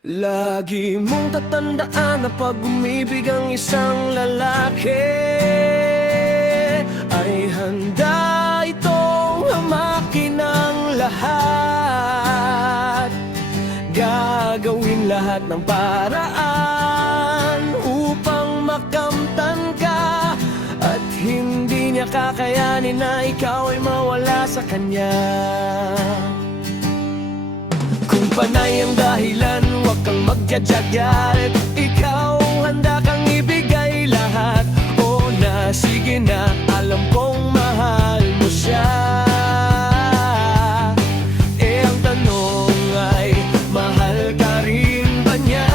Lagi mong tatandaan na pag umibig ang isang lalaki ay handa itong hamakin ang lahat. Gagawin lahat ng paraan upang makamtan ka, at hindi niya kakayanin na ikaw ay mawala sa kanya. Kung panay ang dahilan, huwag kang magkatyagat. Ikaw handa kang ibigay lahat. O na, sige na, alam kong mahal mo siya. Eh ang tanong ay, mahal ka rin ba niya?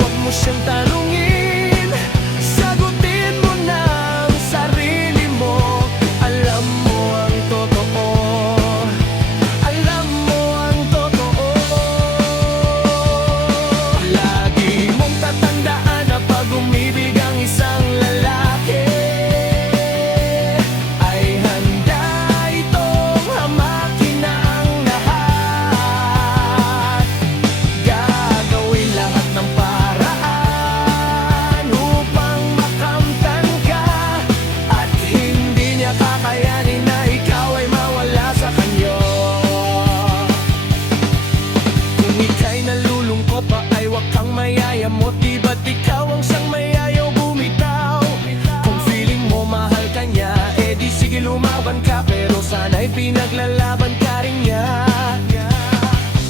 Huwag mo siyang tanungin, sagutin mo na ang sarili mo. Alam mo ang totoo, alam mo ang totoo. Lagi mong tatandaan na pag umibig ang isang lalaki ay handa itong hamakin na ang lahat. Gagawin lahat ng paraan upang makamtan ka, at hindi niya kakayanin na ikaw ay mawala sa kanyo. Kung ika'y nalulungkot pa ay huwag kang mayayamot, di ba't ikaw ang siyang mayayaw bumitaw? Kung feeling mo mahal ka niya, eh di sige lumaban ka, pero sana'y pinaglalaban ka rin niya.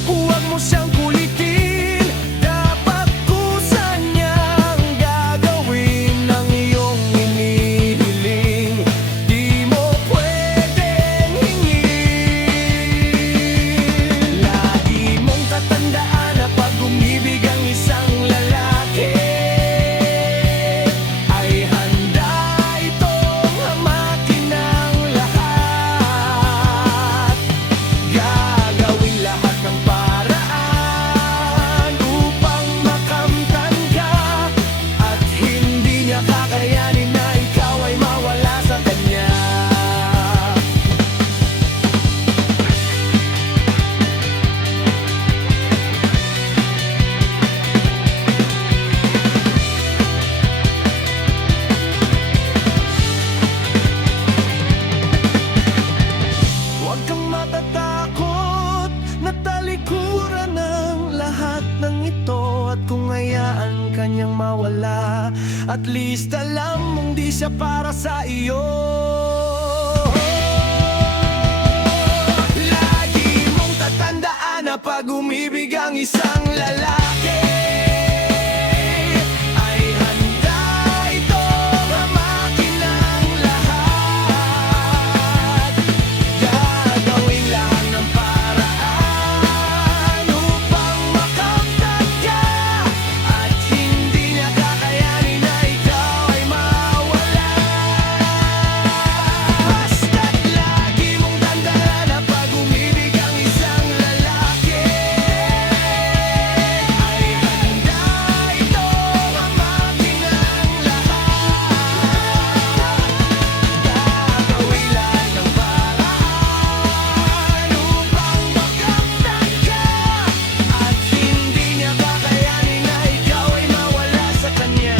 Huwag mo siyang kulitin, dapat kusa niyang gagawin ang iyong inihiling. Di mo pwedeng hingin. Lagi mong tatandaan na pag umibig ang isang lalaki ay handa itong hamakin ng lahat. Gagawin lahat ng paraan upang makamtan ka, at hindi niya kakayanin na ikaw ay mawala sa kanya. Huwag kang matatakot na talikuran ng lahat ng ito, at kung hayaan kanyang mawala, at least alam mong di siya para sa iyo. Lagi mong tatandaan na pag umibig ang isang lalaki ay handa itong hamakin ng lahat. Gagawin lahat ng paraan upang makamtan ka, at hindi niya kakayanin na ikaw ay mawala. Basta't lagi mong tandaan na pag umibig ang isang lalaki ay handa itong hamakin ng lahat. Gagawin lahat ng paraan upang makamtan ka, at hindi niya kakayanin na ikaw ay mawala sa kanya.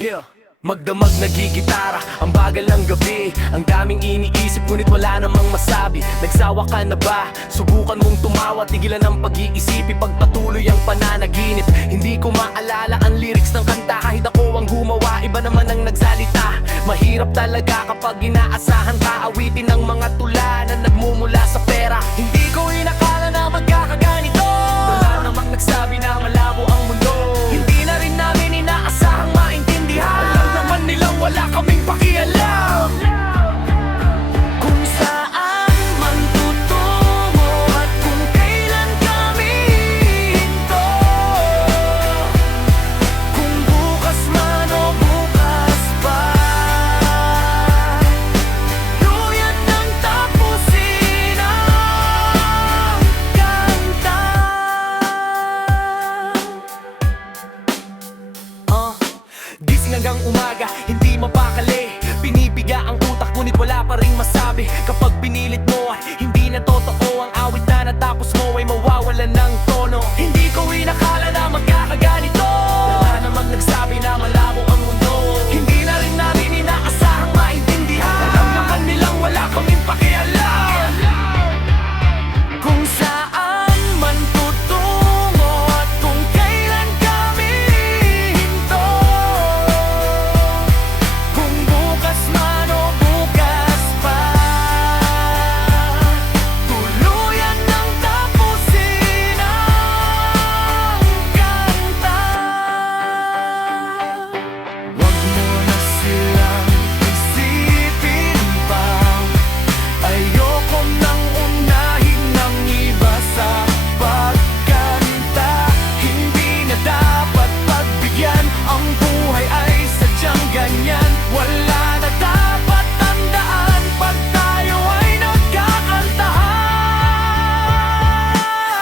Yeah. Magdamag nagigitara, ang bagal ng gabi, ang daming iniisip ngunit wala namang masabi. Nagsawa ka na ba? Subukan mong tumawa, tigilan ang pag-iisip, ipagpatuloy ang pananaginip. Hindi ko maalala ang lyrics ng kanta, kahit ako ang gumawa, iba naman ang nagsalita. Mahirap talaga kapag inaasahan ka, awitin ng mga tula na nagmumula sa pera. Hindi ko inakala na magkakaganito, wala namang nagsabi na malabo ang mundo. Hindi na rin namin inaasahang maintindihan, alam naman nilang wala kaming pakialam kung saan man tutungo at kung kailan kami hinto. Kung bukas man o bukas pa, luyan ng hindi na totoo ang awit na natapos mo ay mawawalan ng tono. Hindi ko inakala na magkakaganito. Wala namang nagsabi na malabo ang mundo. Hindi na rin namin inaasahang maintindihan. Alam naman nilang wala kaming pakialam kung saan man tutungo at kung kailan kami hinto. Kung bukas man o bukas pa, tuluyan ng tapusin ang kanta. Huwag mo na silang isipin pa. Ayoko nang unahin ng iba sa pagkanta. Hindi na dapat pagbigyan, ang buhay ay sadyang ganyan. Wala na dapat tandaan pag tayo ay nagkakantahan.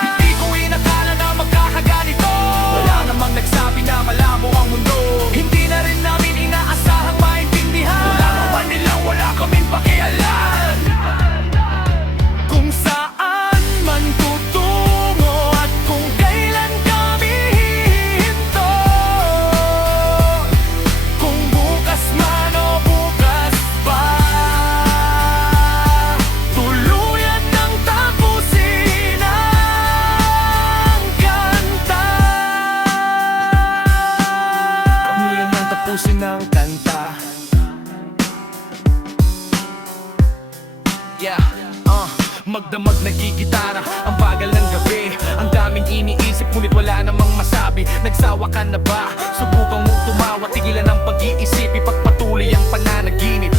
Hindi ko inakala na magkakaganito. Wala namang nagsabi na malabo ang mundo. Hindi na rin namin inaasahang maintindihan. Wala naman nilang wala kaming pakialam kung saan man tutungo at kung kailan kami hihinto. Kung bukas man o bukas pa, tuluyan ng tapusin ang kanta. Tuluyan ng tapusin ang kanta. Yeah, magdamag nagigitara, ang bagal ng gabi. Ang daming iniisip ngunit wala namang masabi. Nagsawa ka na ba? Subukan mong tumawa, tigilan ang pag-iisip, ipagpatuloy ang pananaginip.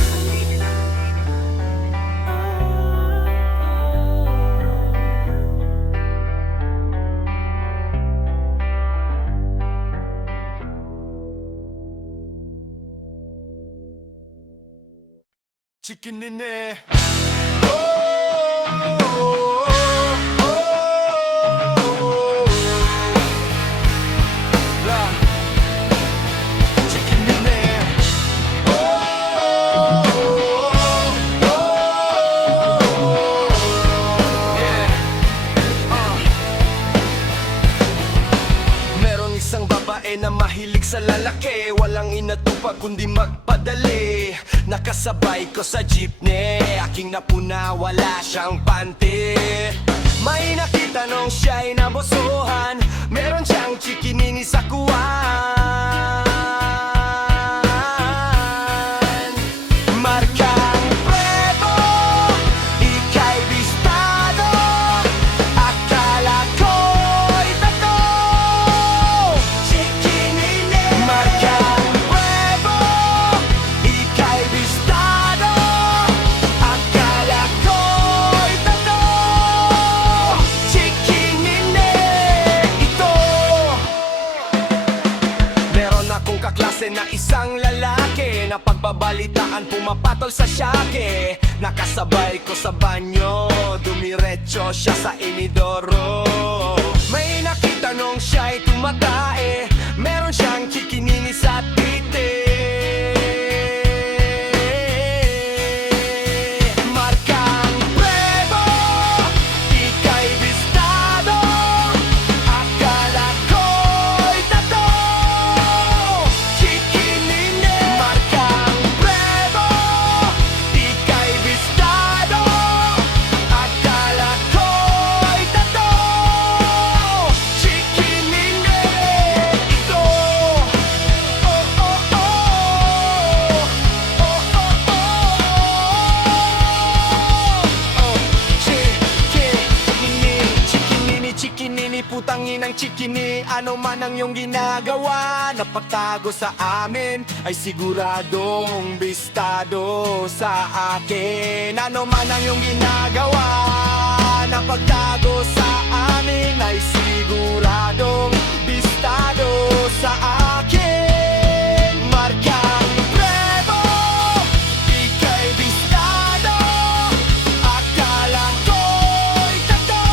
Chicken in there. Merong isang babae na mahilig sa lalaki, walang inatupag kundi magpadali. Nakasabay ko sa jeepney, aking napuna, wala siyang panty. May nakita nung siya'y nabosuhan, meron siyang chikinini sa kuwan. Markang Prevo, ika'y bistado, akala ko'y tato. Chikinini, markang Prevo, ika'y bistado, akala ko'y tato. Chikinini, ito. Meron akong kaklase na isang lalaki na pagbabalitaan pumapatol sa syake. Nakasabay ko sa banyo, dumiretso siya sa inidoro. May nakita nung siya'y tumatae, meron siyang chikinini sa titi. Markang Prevo, ika'y bistado, akala ko'y tato. Chikinini, markang Prevo, ika'y bistado, akala ko'y tato. Chikinini, ito. Oh, oh, oh. Oh, oh, oh. Oh, chikinini, chikinini, chikinini, putang inang chikini. Ano man ang iyong ginagawa, napagtago sa amin ay siguradong bistado sa akin. Ano man ang iyong ginagawa, napagtago sa amin ay siguradong bistado sa akin. Markang Prevo, ika'y bistado, akala ko'y tato.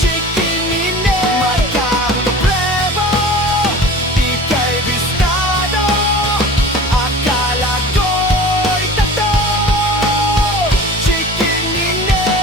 Chikinini, markang Prevo, ika'y bistado, akala ko'y tato. Chikinini.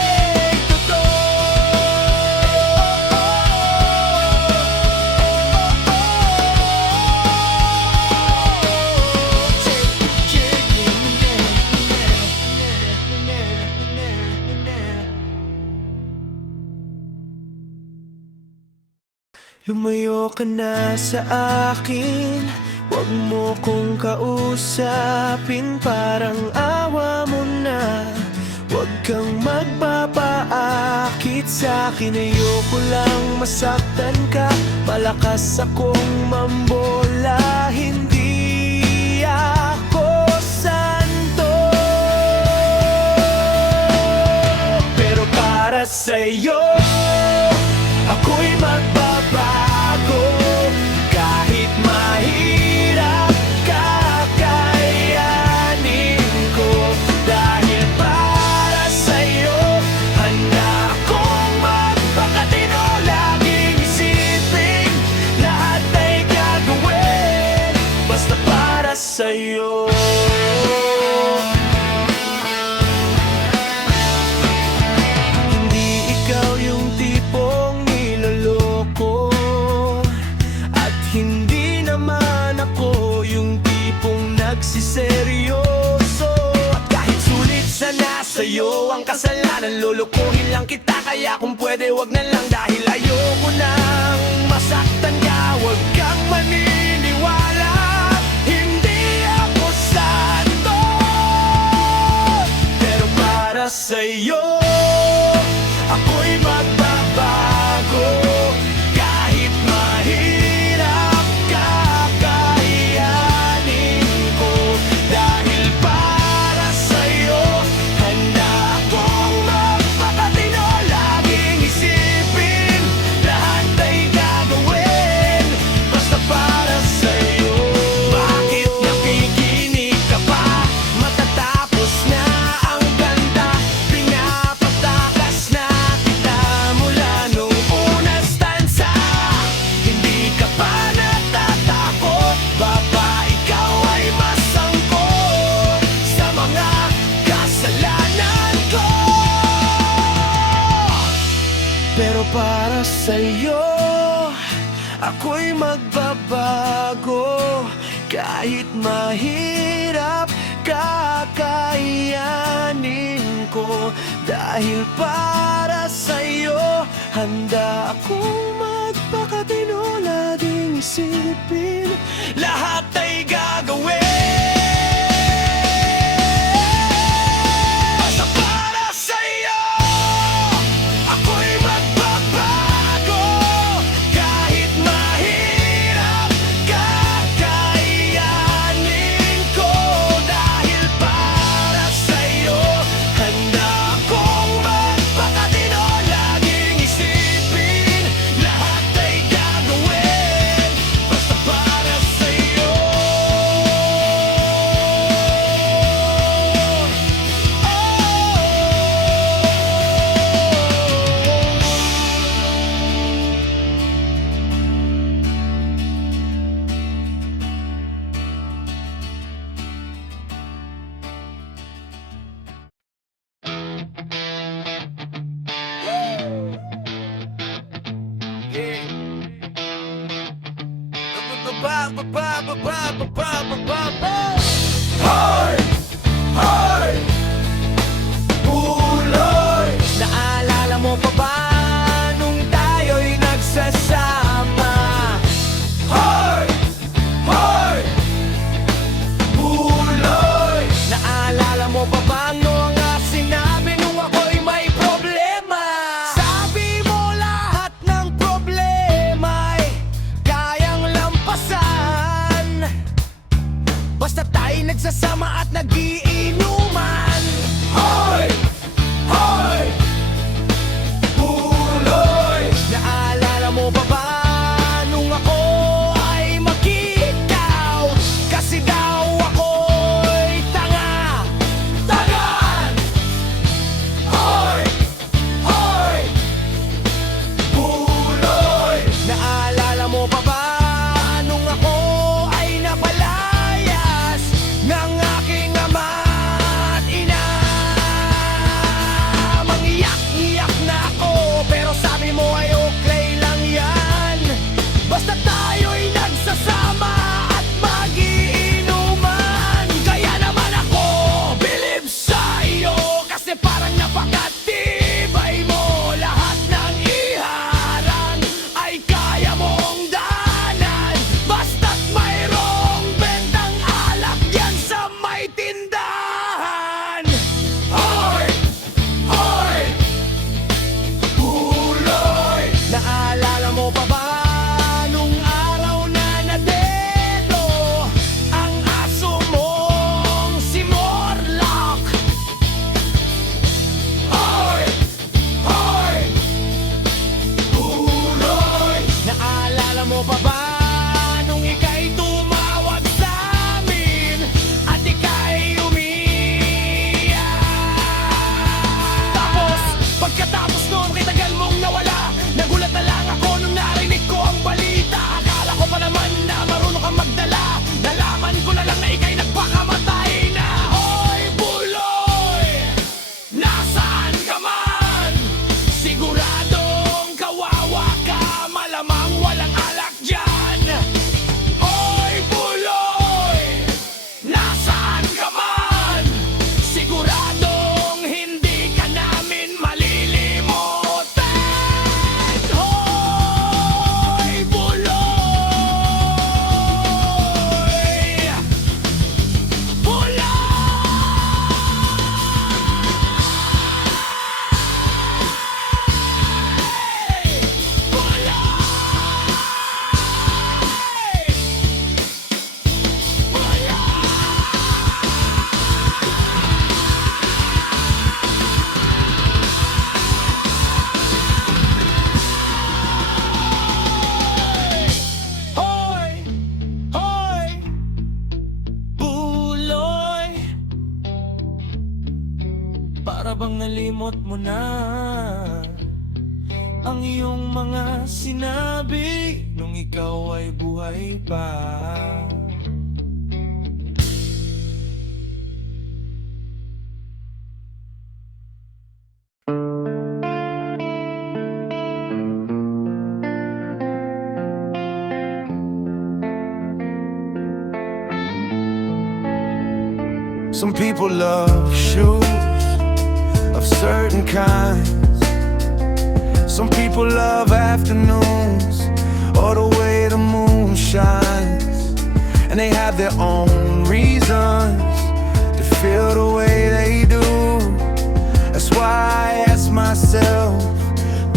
Lumayo ka na sa akin, huwag mo kong kausapin, parang awa mo na. Huwag kang magpapaakit sa'kin, ayoko lang masaktan ka. Malakas akong mambola, hindi ako santo. Pero para sa'yo, ako'y magbabago. Kahit mahirap, kakayanin ko. Dahil para sa'yo, handa akong magpakatino. Laging isipin, lahat ay gagawin, basta para sa'yo. Hindi ikaw yung tipong niloloko, at hindi naman ako yung tipong nagsiseryoso. At kahit sulit sana sa'yo ang kasalanan, lulukuhin lang kita. Kaya kung pwede wag na lang, dahil ayoko nang masaktan ka. Huwag kang maniniwala, hindi ako santo. Pero para sa'yo, ako'y magbabago. Kahit mahirap, kakayanin ko. Dahil para sa'yo, handa akong magpakatino. Laging isipin, lahat ay gagawin, basta para sa'yo. Bakit nakikinig ka pa? Matatapos na ang ganda, pinapatakas na kita mula nung unang stanza. Hindi ka pa natatakot, baka ikaw ay masangkot sa mga kasalanan ko. Pero para sa'yo, ako'y magbabago. Kahit mahirap, kakayanin ko. Dahil para sa'yo, handa akong magpakatino. Laging isipin, lahat ay gagawin, basta para sa'yo. Ako'y magbabago. Kahit mahirap, kakayanin ko. Dahil para sa'yo, handa akong magpakatino. Laging isipin, lahat ay gagawin, basta para sa'yo. Hoy! Hoy! Buloy! Naalala mo pa ba nung tayo'y nagsasama? Hoy! Hoy! Buloy! Naalala mo pa ba nung sinabi nung ako'y may problema? Sabi mo lahat ng problema'y kayang lampasan, basta tayo nagsasama at nagiinuman. Nalimot mo na ang iyong mga sinabi nung ikaw ay buhay pa. Some people love shoes of certain kinds. Some people love afternoons or the way the moon shines. And they have their own reasons to feel the way they do. That's why I ask myself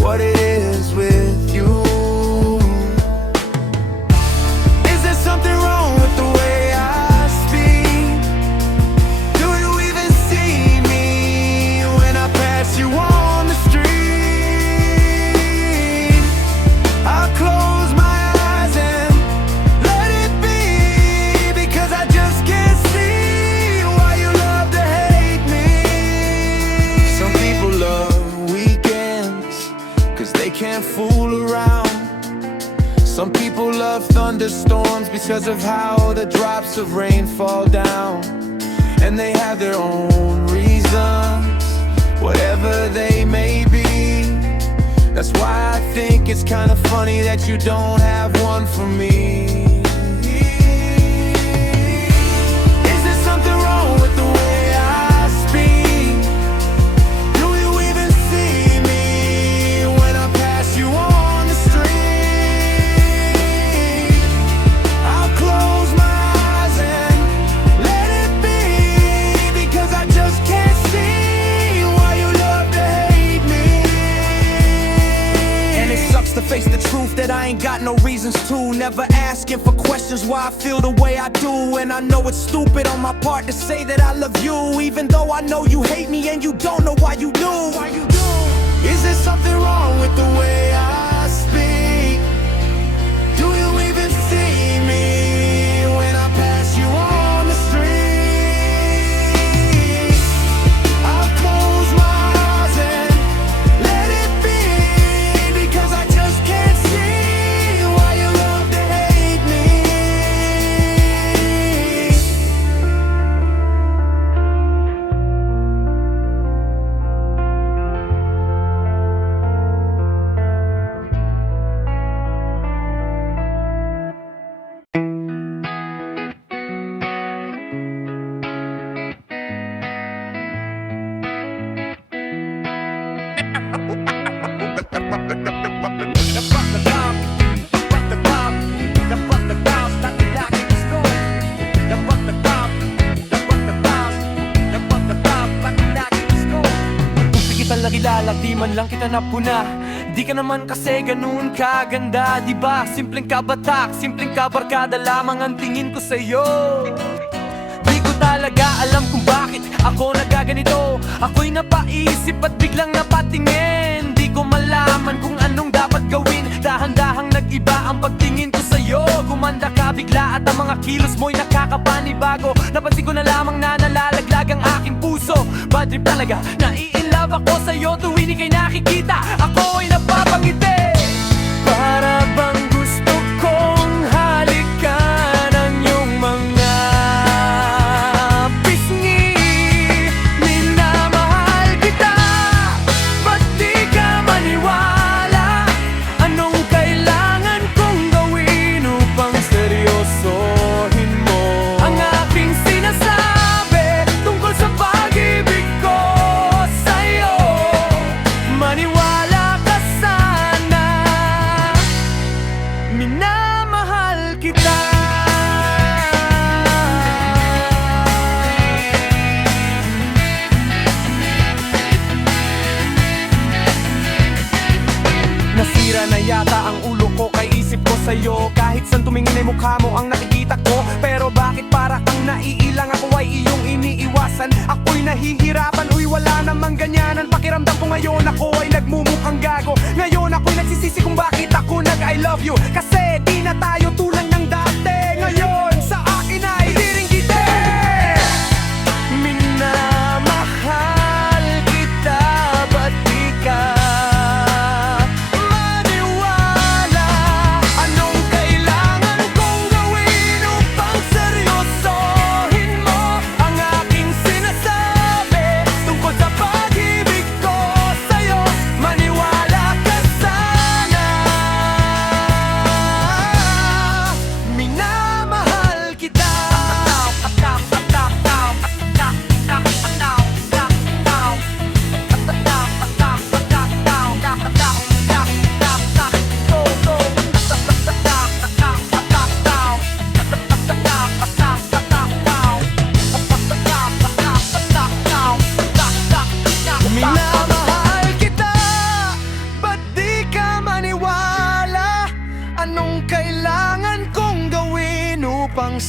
what it is with you. Is there something wrong with the way I speak? Do you even see me when I pass you on the street? I close my eyes and let it be, because I just can't see why you love to hate me. Some people love weekends, cause they can't fool around. Some people love thunderstorms because of how the drops of rain fall down. And they have their own reasons, whatever they may be. That's why I think it's kind of funny that you don't have one for me. Is there something wrong with the way I speak? Do you even see me when I pass you on the street? I'll close my eyes and let it be, because I just can't see why you love to hate me. And it sucks to face the truth that I ain't got no reasons to. Never asking for questions why I feel the way I do. And I know it's stupid on my part to say that I love you, even though I know you hate me and you don't know why you do. Is there something wrong with the way I speak? Do you even see me when I pass you on the street? I'll close my eyes and let it be, because I just can't see why you love to hate me. Kung di kita lang kilala, di man lang kita napuna. Di ka naman kasi ganun kaganda, di ba? Simpleng kabatak, simpleng kabarkada lamang ang tingin ko sa'yo. Di ko talaga alam kung bakit ako nagaganito. Ako'y napaisip at biglang napatingin. Di ko malaman kung anong dapat gawin. Dahan-dahang nag-iba ang pagtingin ko sa'yo. Gumanda ka bigla at ang mga kilos mo'y nakakapanibago. Napansin ko na lamang na nalalaglag ang aking puso. Bad trip talaga, nai-inlove ako sa'yo tuwing ika'y nakikita. Ako ay napapangiti. Para bang gusto kong halikan ang iyong mga pisngi. Minamahal kita, ba't di ka maniwala? Anong kailangan kong gawin upang seryosohin mo ang aking sinasabi tungkol sa pag-ibig ko sa'yo? Maniwala ka sana, minamahal kita. Nasira na yata ang ulo ko kay isip ko sa'yo. Kahit saan tumingin ay mukha mo ang nakikita ko. Pero bakit para kang naiilang, ako ay iyong iniiwasan? Ako'y nahihirapan, uy wala namang ganyanan. Pakiramdam ko ngayon ako ay nagmumukhang gago. Ngayon ako'y nagsisisi kung bakit ako nag-I love you. Kasi di na tayo tulad ng dati. Ngayon sa akin ay diringgiti. Minamahal kita,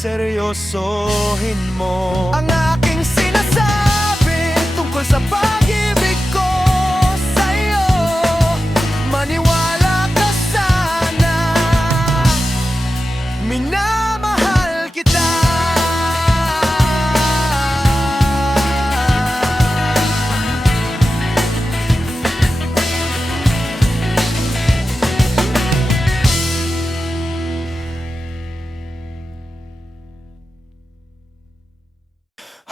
seryosohin mo ang aking sinasabi tungkol sa pag-ibig ko sa'yo. Maniwala ka sana, minamahal kita.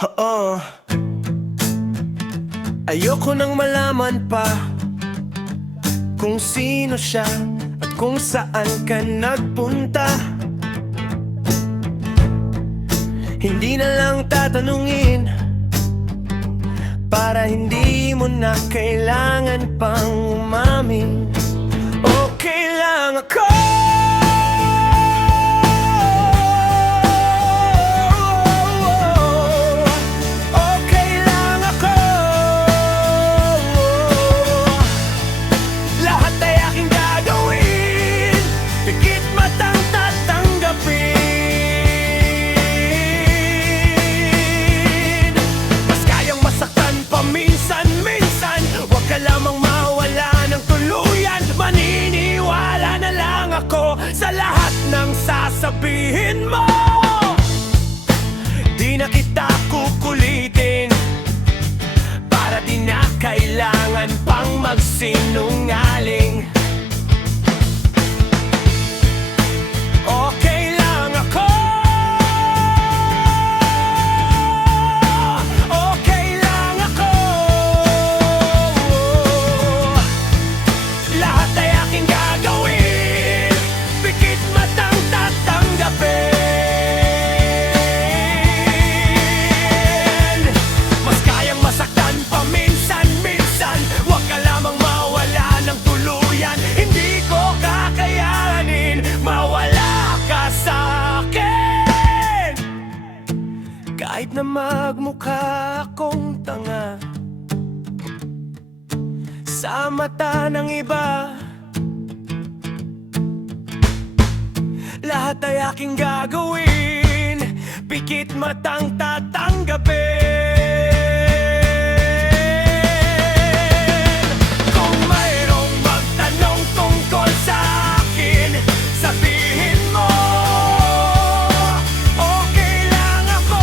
Oo, ayoko nang malaman pa kung sino siya at kung saan ka nagpunta. Hindi na lang tatanungin para hindi mo na kailangan pang umamin. Okay lang ako. Sa lahat ng sasabihin mo, di na kita kukulitin, para di na kailangan pang magsinungaling. Okay lang ako. Okay lang ako. Lahat ay aking gagawin, mas kayang masaktan paminsan-minsan. Huwag ka lamang mawala ng tuluyan, hindi ko kakayanin mawala ka sa akin. Kahit na magmukha akong tanga sa mata ng iba, lahat ay aking gagawin, pikit matang tatanggapin. Kung mayroong magtanong tungkol sa akin, sabihin mo, okay lang ako.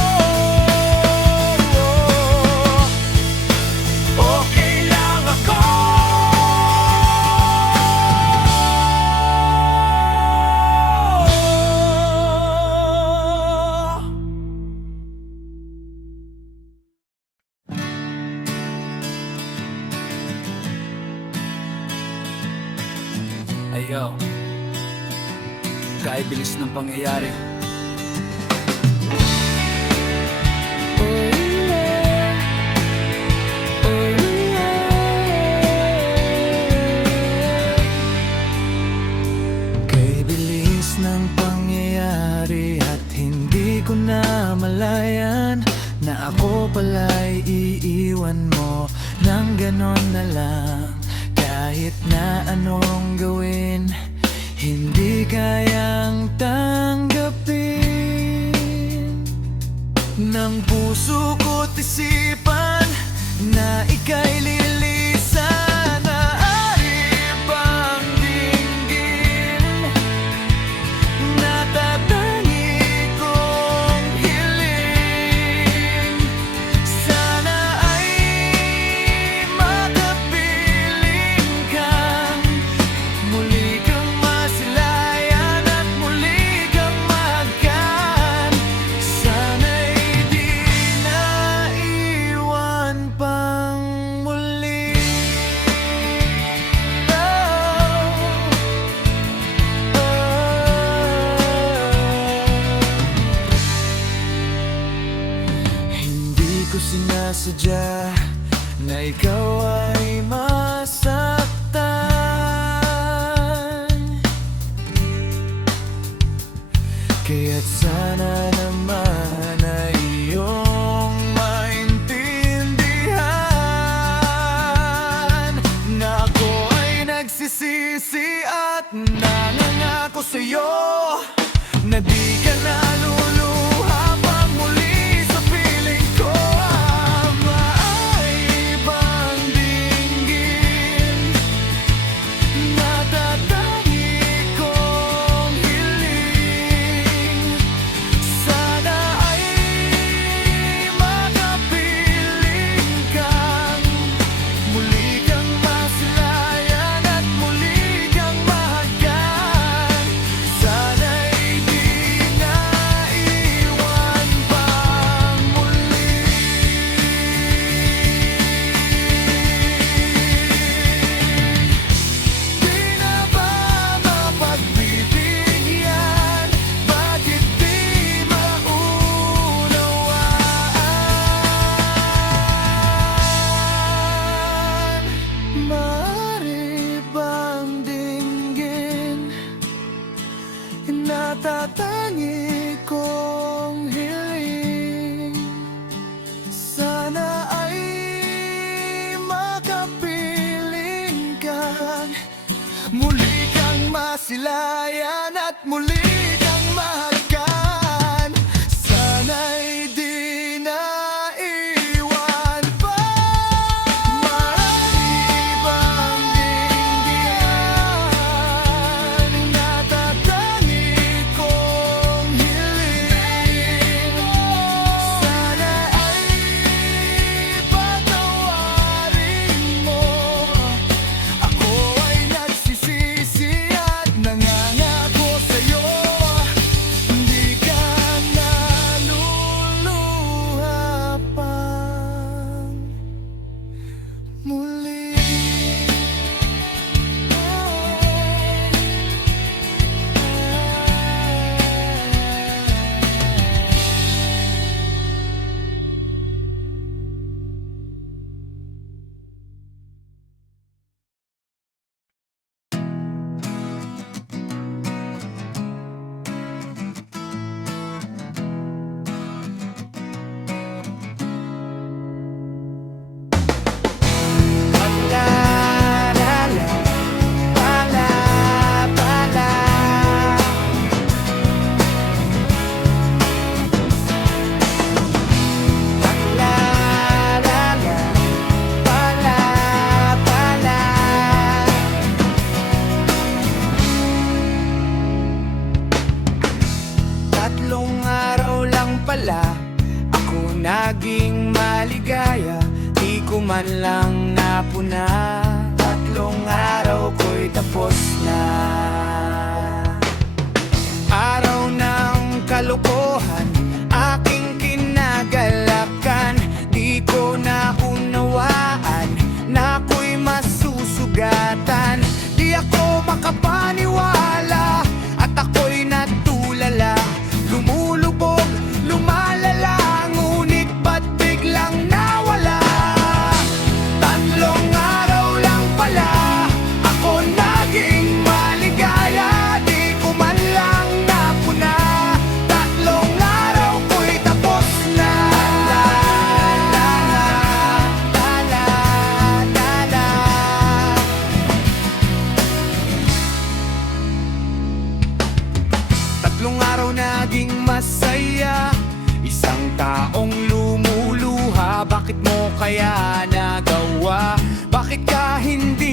Okay lang ako. Ayaw, kahit bilis ng pangyayari, kay bilis ng pangyayari at hindi ko na malayan na ako pala'y iiwan mo nang ganon na lang. Kahit na anong gawin, hindi kayang tanggapin ng puso ko't isipan na ika'y lilisan na aribang dinggin. Natatangi kong hiling, sana ay makapiling kang muli kang masilayan at muli kang magkan. Sana'y di na iwan pang muli. Hindi ko sinasadya na ikaw ay masaktan, kaya't sana naman ay iyong maintindihan na ako ay nagsisisi at nangangako sa'yo na di ka na luluwa. Muli kang masilayan at muli kang mahalagan. Sana'y di na iwan pa. Maibang dingdian, natatangi kong hiling. Sana ay patawarin mo. Ako ay nagsisisi at nangangako sa'yo, hindi ka naluluha pang muli. Tatlong araw lang pala ako naging maligaya, di ko man lang napuna. Tatlong araw ko'y tapos na. Araw ng kalokohan, aking kinagalakan. Di ko naunawaan na ako'y masusugatan. Di ako makapaniwala at ako'y natulala. Lumulubog, lumalala, ngunit ba't biglang nawala? Tatlong araw lang pala ako naging maligaya, di ko man lang napuna. Tatlong araw ko'y tapos na. Tatlong araw naging masaya, isang taong lumuluha. Bakit mo kaya nagawa? Bakit ka hindi